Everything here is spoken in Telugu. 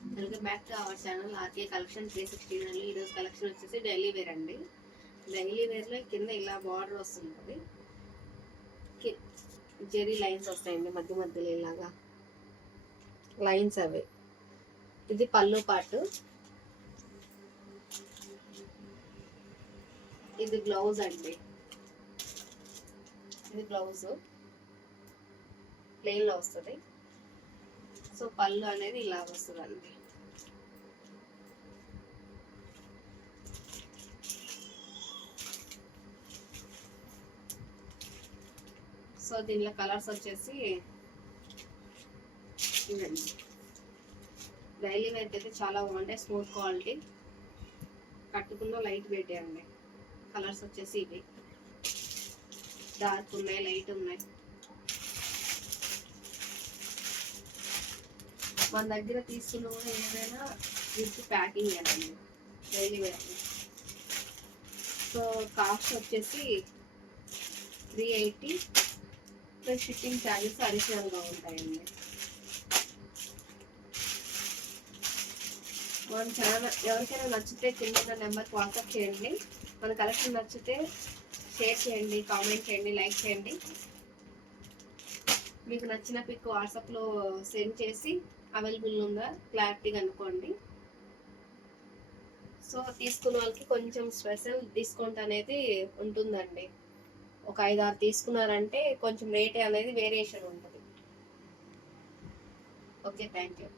Welcome back to our channel RK collection 369. ఈరోజు కలెక్షన్ వచ్చేసి డైలీ వేర్ అండి. డైలీ వేర్లో కింద ఇలా బార్డర్ వస్తుంది, జెరీ లైన్స్ వస్తాయండి, మధ్య మధ్యలో ఇలాగా లైన్స్ అవి. ఇది పళ్ళు పాటు, ఇది బ్లౌజ్ అండి. ఇది బ్లౌజ్ ప్లెయిన్లో వస్తుంది. సో పళ్ళు అనేది ఇలా వస్తుందండి. సో దీనిలో కలర్స్ వచ్చేసి ఇవండి. డైలీ వేర్కి అయితే చాలా బాగుంటాయి, స్మూత్ క్వాలిటీ, కట్టుకున్న లైట్ వెయిట్ అండి. కలర్స్ వచ్చేసి ఇవి డార్క్ ఉన్నాయి, లైట్ ఉన్నాయి. మన దగ్గర తీసుకున్న కూడా ఏదైనా విత్ ప్యాకింగ్ అండి డైలీ వేర్. సో కాస్ట్ వచ్చేసి 380 ప్లస్ షిప్పింగ్ ఛార్జెస్ అడిషనల్గా ఉంటాయండి. మన ఛానల్ ఎవరికైనా నచ్చితే కింద నెంబర్కి వాట్సాప్ చేయండి. మన కలెక్షన్ నచ్చితే షేర్ చేయండి, కామెంట్ చేయండి, లైక్ చేయండి. మీకు నచ్చిన పిక్ వాట్సాప్లో సెండ్ చేసి అవైలబుల్ ఉందా క్లారిటీగా అనుకోండి. సో తీసుకున్న వాళ్ళకి కొంచెం స్పెషల్ డిస్కౌంట్ అనేది ఉంటుందండి. ఒక 5-6 తీసుకున్నారంటే కొంచెం రేట్ అనేది వేరియేషన్ ఉంటుంది. Okay, thank you.